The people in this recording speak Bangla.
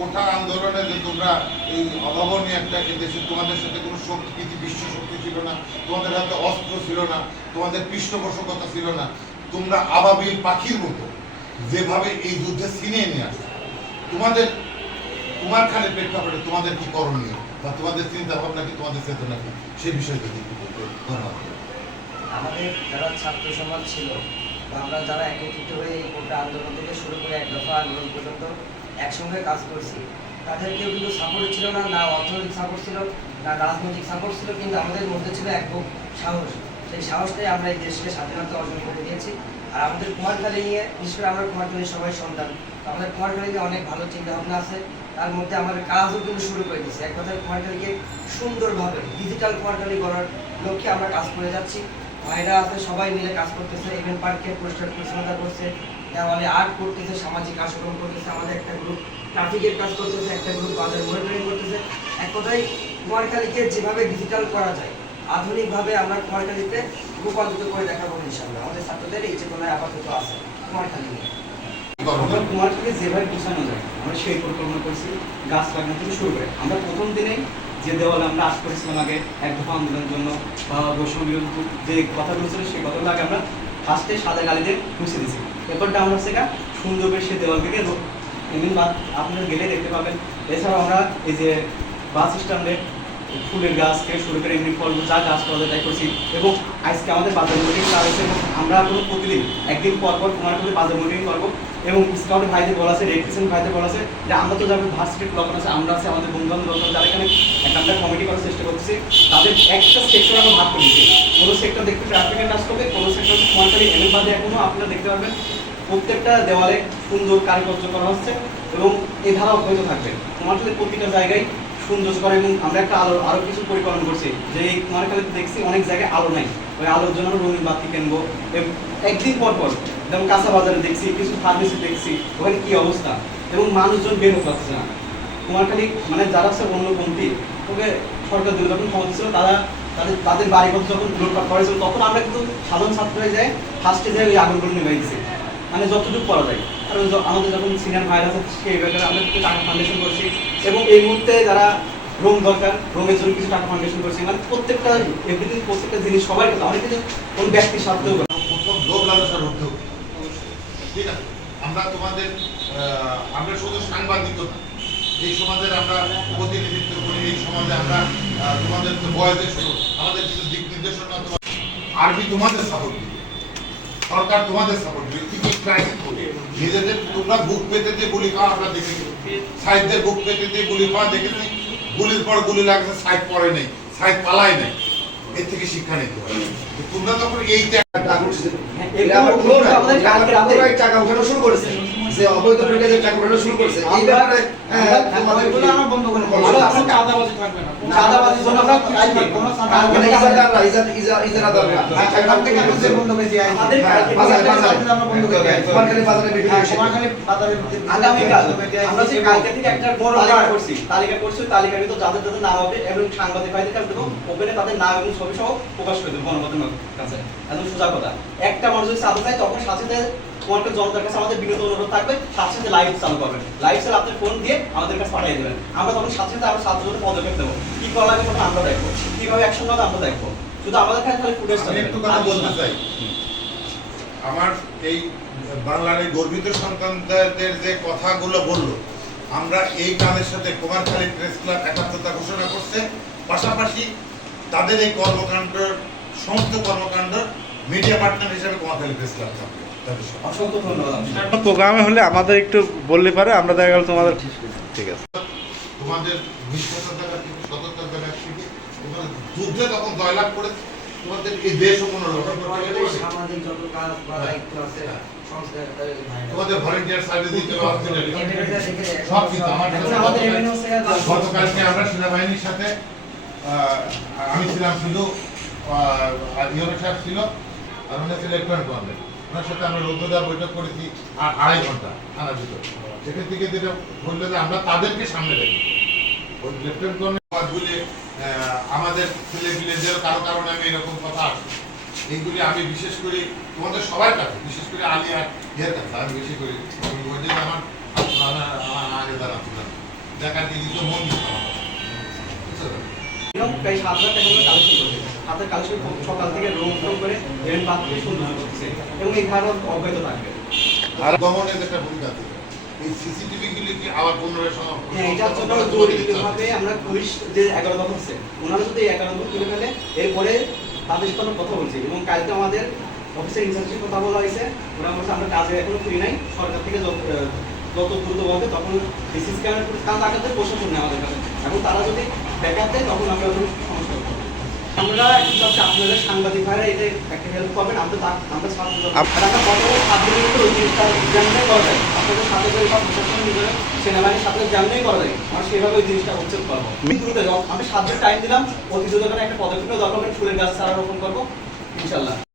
কোঠা আন্দোলনে যে তোমরা এই অভাবনীয় একটা দেশে তোমাদের সাথে কোনো শক্তি বিশ্ব শক্তি ছিল না, তোমাদের হাতে অস্ত্র ছিল না, তোমাদের পৃষ্ঠপোষকতা ছিল না, তোমরা আবাবিল পাখির মতো যেভাবে এই যুদ্ধে ছিনিয়ে নিয়ে আসছো। তোমাদের, তোমার খালি প্রেক্ষাপটে তোমাদের কি করণীয় বা তোমাদের চিন্তা ভাবনা কি, তোমাদের চেতনা কি? সেই বিষয়ে যদি একটু বলতে ধন্যবাদ। আমাদের যারা ছাত্র সমাজ ছিল আমরা যারা একত্রিত হয়ে এই কোটা আন্দোলন থেকে শুরু করে এক দফা আন্দোলন পর্যন্ত একসঙ্গে কাজ করছি। তাদের কেউ কিন্তু সাপোর্ট ছিল না না অর্থনৈতিক সাপোর্ট ছিল, না রাজনৈতিক সাপোর্ট ছিল, কিন্তু আমাদের মধ্যে ছিল এক সাহস। সেই সাহসটাই আমরা এই দেশকে স্বাধীনতা অর্জন করে দিয়েছি। আর আমাদের কুমারখালী নিয়ে, বিশেষ করে আমরা কুমারখালীর সবাই সন্তান আমাদের কুমারখালীতে অনেক ভালো চিন্তা ভাবনা আছে। তার মধ্যে আমাদের কাজও কিন্তু শুরু করে দিয়েছে। এক কথায় কুমারখালীকে সুন্দরভাবে ডিজিটাল কুমারখালী করার লক্ষ্যে আমরা কাজ করে যাচ্ছি। ভাইরা আছে, সবাই মিলে কাজ করতেছে ইভেন্ট পার্কে পরিষ্কার পরিচ্ছন্নতা করছে, দেওয়ালে আর্ট করতেছে, সামাজিক কার্যক্রম করতেছে, আমাদের একটা গ্রুপ ট্রাফিকের কাজ করতেছে, একটা গ্রুপ বাজার মনিটরিং করতেছে। এক কথায় কুমারখালীকে যেভাবে ডিজিটাল করা যায়, আধুনিকভাবে আমরা কুমারখালীতে রূপান্তরিত করে দেখাবো ইনশাল্লাহ আমাদের ছাত্রদের এই চেতনায় আপাতত আছে কুমারখালী নিয়ে। আমরা কুমারখালী যেভাবে গোছানো যায়, আমরা সেই পরিকল্পনা করছি, গাছ লাগানো থেকে শুরু করে। আমরা প্রথম দিনেই যে দেওয়ালে আমরা আশ করেছিলাম আগে এক দফা আন্দোলনের জন্য বৈষম্য যে কথাগুলো ছিল সেই কথাগুলো আগে আমরা ফার্স্টে সাদা গালিতে মুছে দিয়েছি। এরপরটা আমরা সেটা সুন্দর করে সে দেওয়াল থেকে এমনি আপনারা গেলে দেখতে পাবেন। এছাড়াও আমরা এই যে বাস স্ট্যান্ডে ফুলের গাছ থেকে শুরু করে এমনি ফল, যা গাছ পাওয়া যায় তাই করছি। এবং আজকে আমাদের বাজার মিটিং করা হয়েছে এবং আমরা কোনো প্রতিদিন, একদিন পর পর তোমার করে বাজার মিটিং করব। এবং স্কাউটের ভাইদের বলা আছে রেড ক্রিসেন্ট ভাইদের বলা আছে, যে আমরা তো যাবে ভার্সিটি ব্লক আছে, আমরা আছে আমাদের বন্ধু বান্ধব যারা এখানে একটা কমিটি করার চেষ্টা করছি তাদের একটা সেক্টর আমরা ভাগ করে দিচ্ছি। কোনো সেক্টর দেখতে ট্রাফিকের কাজ করবে, কোনো সেক্টর কুমারখালী এমএল বাদে এখনও আপনারা দেখতে পারবেন, প্রত্যেকটা দেওয়ালে সুন্দর কারুকার্য করা হচ্ছে এবং এই ধারা অব্যাহত থাকবে। কুমারখালীর প্রতিটা জায়গায় সৌন্দর্য করা এবং আমরা একটা আলো, আরও কিছু পরিকল্পনা করছি। যে এই কুমারখালীতে দেখছি অনেক জায়গায় আলো নাই। ওই আলোর জন্য রঙিন বাতি কিনবো। একদিন পর পর যেমন কাঁচা বাজারে দেখছি, কিছু ফার্মেসি দেখছি, ওখানে কি অবস্থা? এবং মানুষজন বের হতে পারছে না। কুমারখালী মানে যারা হচ্ছে অন্যপন্থী ওকে সরকার দিল, যখন ক্ষমতা ছিল তারা তাদের তাদের বাড়িঘর যখন লুটপাট করেছিল, তখন আমরা কিন্তু সাধারণ ছাত্র হয়ে যাই ফার্স্টে যাই ওই আগুনগুলো নেমে দিয়েছি মানে যতটুকু করা যায়। কারণ আমাদের যখন সিনিয়র ভাইরাস আছে সেই ব্যাপারে আমরা কিছু টাকা ফাউন্ডেশন করছি এবং এই মুহূর্তে যারা রোম দরকার রুমের জন্য কিছু টাকা ফাউন্ডেশন করছি মানে প্রত্যেকটা এভরিথিং প্রত্যেকটা জিনিস সবার কাছে অনেক কিছু কোন ব্যক্তির স্বার্থেও করে। আমরা তোমাদের আমরা শুধু সাংবাদিকতা না, এই সমাজের আমরা প্রতিনিধিত্ব করি এই সমাজে আমরা তোমাদের বয়সের শুরু আমাদের কিছু দিক নির্দেশনা আরবি তোমাদের সাপোর্ট দিবে সরকার তোমাদের সাপোর্ট নিজেদের তোমরা বুক পেতে দিয়ে গুলি খাওয়া আমরা দেখেছি সাহিত্যের বুক পেতে দিয়ে গুলি খাওয়া দেখেছি গুলির পর গুলি লাগছে সাইড পরে নেই সাইড পালায় নেই। এর থেকে শিক্ষা নিতে হবে। তোমরা তখন এই টাকা পুনরায় টাকা উঠানো শুরু করেছে। যে অবৈধ প্রক্রিয়া যে টাকা উঠানো শুরু করেছে এই ব্যাপারে হ্যাঁ, বন্ধ করে চাঁদাবাজি থাকবে না। জন্য চাঁদাবাজি মানে। হ্যাঁ, হ্যাঁ, হ্যাঁ, তালিকা করছি। তালিকা করছি তালিকার ভিতর যাদের যাদের নাম হবে এবং সাংবাদিক ভাইদের কাছে দেবো ওপেনে তাদের নাম এবং ছবি সহ প্রকাশ করে দেবো গণমাধ্যমের কাছে। একদম সোজা কথা। একটা মানুষ যদি চাঁদা চায় তখন সাথে সাথে তোমার জনতার কাছে আমাদের বিনোদন অনুরোধ থাকবে সাথে সাথে লাইভ চালু করবেন। লাইভ চালু আপনার ফোন দিয়ে আমাদের কাছে পাঠিয়ে দেবেন। আমরা তখন সাথে সাথে আমরা জন্য পদক্ষেপ নেব। কি করা লাগে তখন আমরা দেখব। কীভাবে অ্যাকশন নেওয়া আমরা দেখব। শুধু আমাদের কাছে খালি ফুটেজ একটু কথা বলতে চাই। আমার এই বাংলার এই গর্বিত সন্তানদের যে কথাগুলো বলল আমরা এই কাজের সাথে কুমারখালী প্রেস ক্লাব একাত্মতা ঘোষণা করছে। পাশাপাশি তাদের এই কর্মকাণ্ড সমস্ত কর্মকাণ্ড মিডিয়া পার্টনার হিসেবে কুমারখালী প্রেস ক্লাব থাকবে। প্রোগ্রামে হলে আমাদের একটু বললে পারে আমরা দেখা গেল তোমাদের ঠিক আছে। তোমাদের বিশ্বাসতার কাছ থেকে সততার কাছ থেকে তোমাদের যুদ্ধে তখন জয়লাভ করে তোমাদের এই দেশও পুনর্গঠন সামাজিক যত কাজ বা দায়িত্ব আছে তোমাদের ভলেন্টিয়ার সার্ভিস দিতে হবে হসপিটালে দেখে সব কিছু আমার এখন কাছে আমাদের গতকাল- revenue share দশ- গতকালকে আমরা সেনাবাহিনীর সাথে আমি ছিলাম শুধু ইউরো সাহেব ছিল আর উনি ছিল লেফটেন্যান্ট কমান্ডার ওনার সাথে আমরা রৌদ্রদার বৈঠক করেছি আ- আড়াই ঘণ্টা থানার ভিতর। সেখান থেকে যেটা বলল যে আমরা তাদেরকে সামনে রাখি ওই লেফটেন্যান্ট কমান্ডার বলে আমাদের ছেলে পিলেদের কারও কারণে আমি এরকম কথা আসে এইগুলি আমি বিশেষ করে তোমাদের সবার কাছে, বিশেষ করে আলী আর ইয়ের কাছে, আমি বেশি করি আমার আগে দাঁড়াচ্ছিলাম ডাকাতি দিত মন দিত না। বুঝতে প্রায় সাত কালেকশন সকাল থেকে রোম করে ইভেন বাদ থেকে সুন্দর করছে এবং এই ধারণ অব্যাহত থাকবে। আর- দমনের একটা ভূমিকা এই সিসিটিভি গুলি কি আবার পুনরায় সম- হ্যাঁ এটার জন্য জরুরিভাবে আমরা পুলিশ যে এগারো দফা ওনারা যদি এগারো দফা তুলে ফেলে এরপরে তাদের সাথে কথা বলছি। এবং কালকে আমাদের অফিসের ইনচার্জের কথা বলা হয়েছে ওরা বলছে আমরা কাজে এখনও ফ্রি নাই সরকার থেকে যত দ্রুত বলবে তখন ডিসিস কাজ আগাতে প্রশাসন নেই আমাদের কাছে। এবং তারা যদি ব্যাকআপ দেয় তখন আমরা সমস্যা। আমরা এখন আপনাদের সাংবাদিক ভাইরা এটা একটা হেল্প করবেন। আমরা আমরা ছাত্র আমরা কত ছাত্রদের ওই জিনিসটা জানলেই করা যায়। আপনাদের সাথে করে বা প্রশাসন নিজেরা সেনাবাহিনীর সাথে জানলেই করা যায়। আমরা সেভাবে ওই জিনিসটা উচ্ছেদ করব। দ্রুত আমি সাত দিন টাইম দিলাম। অতি দ্রুত একটা পদক্ষেপ দরকার ফুলের গাছ চারা রোপণ করব। ইনশাল্লাহ